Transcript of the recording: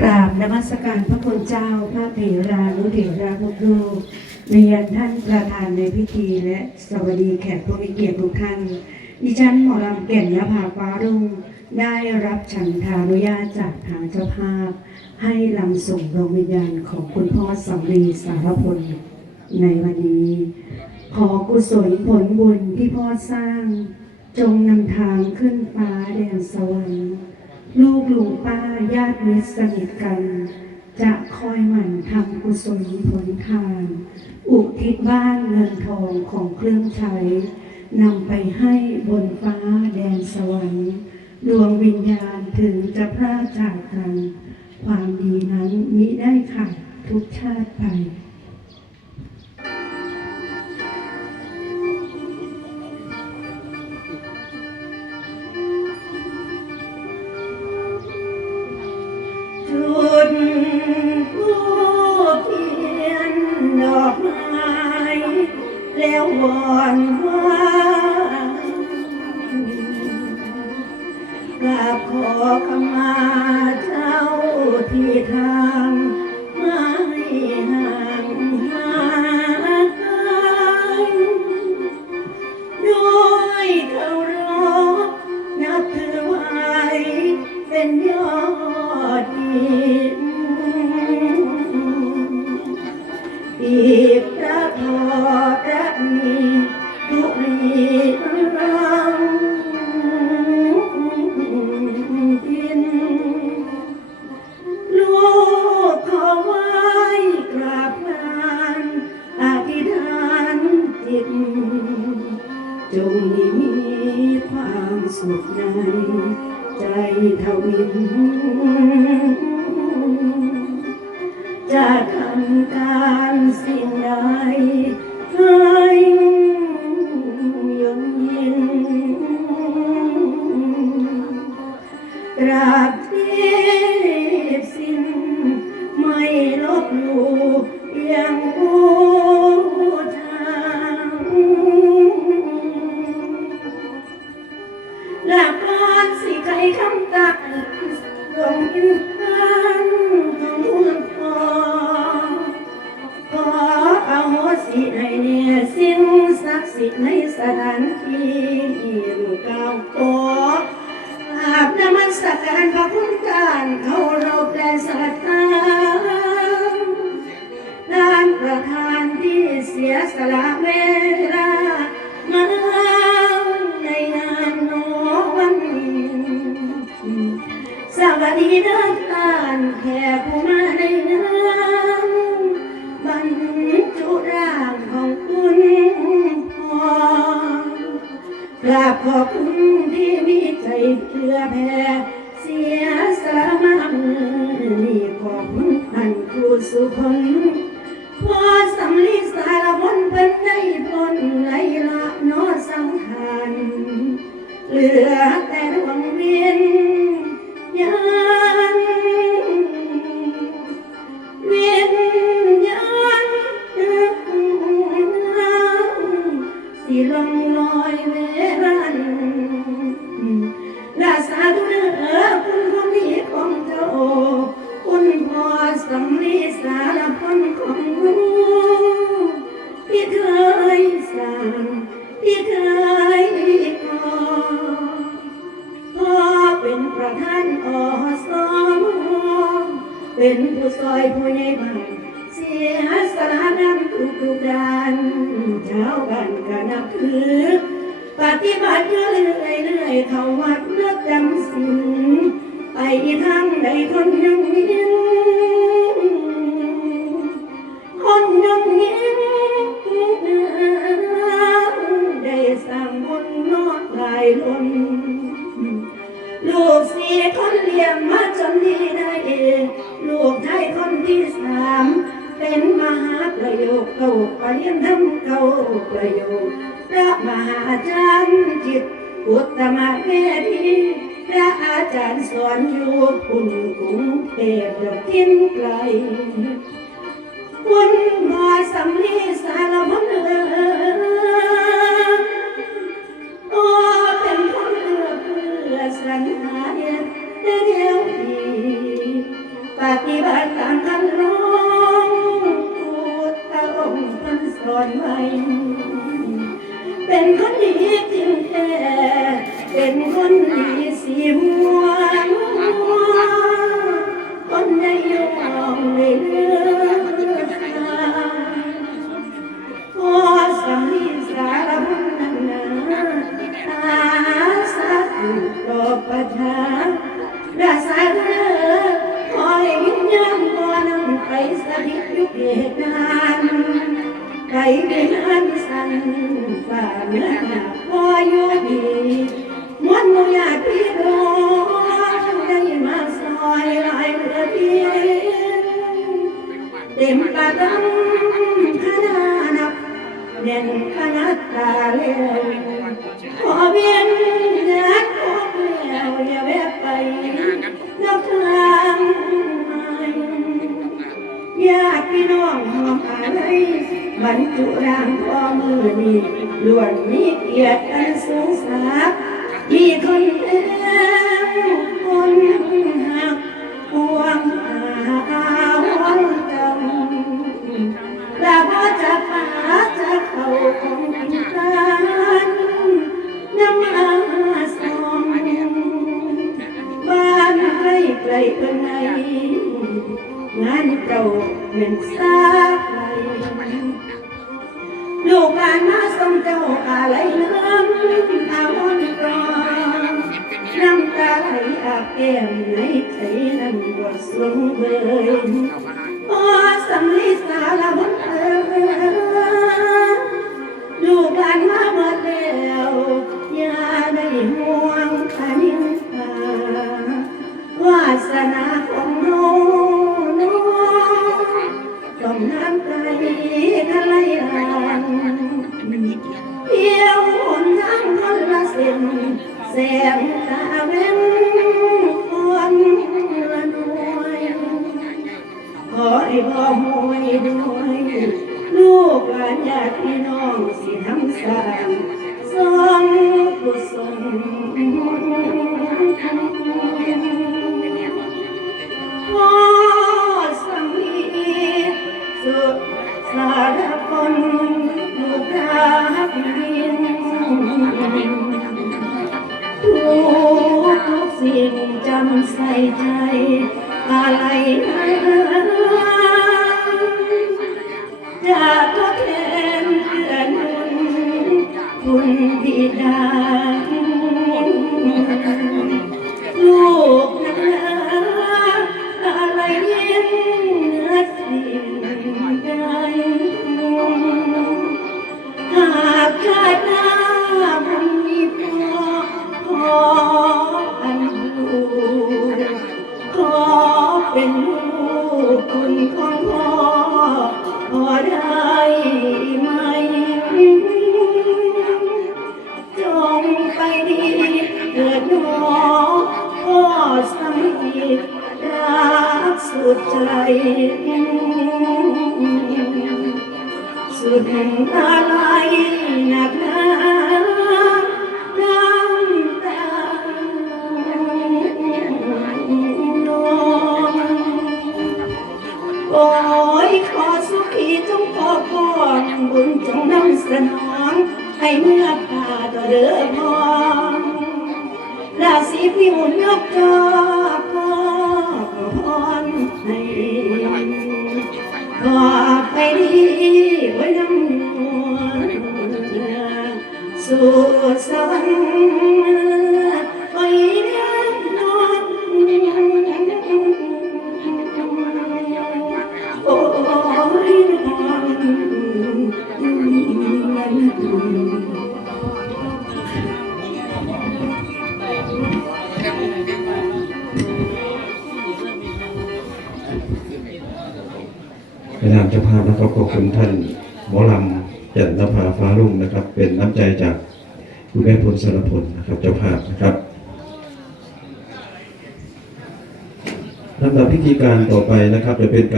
กราบนมัสการพระคุณเจ้า พระเถรานุเถระพุทธลูกเรียนท่านประธานในพิธีและสวัสดีแขกผู้มีเกียรติทุกท่าน ดิฉันหมอลำแก่นยภาฟ้ารุ่ง ได้รับฉันทานุญาตจากทางเจ้าภาพ ให้ลำส่งดวงวิญญาณของคุณพ่อสำลีสารพลในวันนี้ ขอกุศลผลบุญที่พ่อสร้าง จงนำทางขึ้นฟ้าแดนสวรรค์ลูกลุงป้าญาติมิตรสนิทกัน จะคอยหมั่นทำกุศลผลทาน อุทิศบ้านเงินทองของเครื่องใช้นำไปให้บนฟ้าแดนสวรรค์ ดวงวิญญาณถึงจะพลาดจากกัน ความดีนั้นมิได้ขาดทุกชาติไปจุดผู้เทียนดอกไม้แล้ววอนว่า บ จะทำการสิ่งใดให้ยงยินราบที่สิ้นไม่ลบหลู่ สิในสถานที่ลูกเก้าวขออาบน้ำมันสักการพระคุณการเขาเราแปลศรัทธาด้านประธานที่เสียสละเวลามาในงานโนวันสวัสดีเด้อท่านแขกผู้มา ขอบคุณที่มีใจเพื่อแผ่เสียสละมันนี่ขอบคุณท่านครูสุคนพอสำลีสารพนเป็นในพลในลละนอสังหารเหลือ สั่งที่เคยก่อพ่อเป็นประธานอสมเป็นผู้ซอยผู้ใหญ่บ้านเสียสละนั้นทุกทุกด้านเจ้าบ้านก็นับถือปฏิบัติเรื่อยเรื่อยเขาวัดเลือกจำศีลไปทางใดคนยังยิ้ ลี้ยงมาจนดีได้เองลูกชายคนที่สามเป็นมหาประโยคเก่าปริญญาเก่าประโยคพระมหาจารย์จิตอุตมะเวทีพระอาจารย์สอนอยู่พุ่นกรุงเทพดอกทิ้งไกล เป็นคนดีจริงแท้เป็นคนดีสีหัวคนในยองในเลือพอสามีสารพันนาอาสัตว์ต่อประชาราษาเธอคอยยิ้มย้ำก่อนำไปสถิตยุคเหตุกา ใครเป็นอันสั่นฝ่าเนื้อหาพออยู่ดีมวนหมูญาติพี่น้องได้มาซอยหลายเหลือเพียเต็มปากดำขนานับเด่นขนาดตาเลี้ยขอเวีย ญาติพี่น้องหอมอะไรบรรจุร่างพ่อมือนี้ล้วนมีเกียรติอันสูงสักมีคนเอ็มคนหักห่วงหาวันจำและพอจะป่ ก่าเป็นสาไลลูกหลานมาส่งเจ้าอะไรน้ำอมอาวอนกรอนน้ำตาไหลอาบแก้มในใจนั้นบวสวงเบยพอสำลีสารบนเอ่ยลูกหลานมาหมดแล้วอย่าได้ห่วงคันตาวาสนา น้ำใจทะเลอ่างเที่ยวหนทางคนละเส้นแสงตาเว้นคนละหน่วยขอให้พ่อหวยด้วยลูกหลานญาติพี่น้องสิทำสร้างสองกุศลพ่อสามี สุดสารคนลูกรักยิ่งทุกทุกสิ่งจำใส่ใจอะไรจะทดแทนเพื่อนคุณบิดา เป็นลูกคุณของพ่อพอได้ไหม จงไปดีเถิดหนอพ่อสามีรักสุดใจ สุดอะไรหนักหนา สนองให้เมื่อตาต่อเด้อพรราศีพิมุนยกจอขอพรให้ขอไปดีไว้น้ำหัวสู่สวรรค์ ในนามเจ้าภาพนะครับขอบคุณท่านหมอลำจันทภาฟ้ารุ่งนะครับ เป็นน้ำใจจากคุณแม่พลสารพลนะครับเจ้าภาพนะครับลำดับพิธีการต่อไปนะครับจะเป็นการ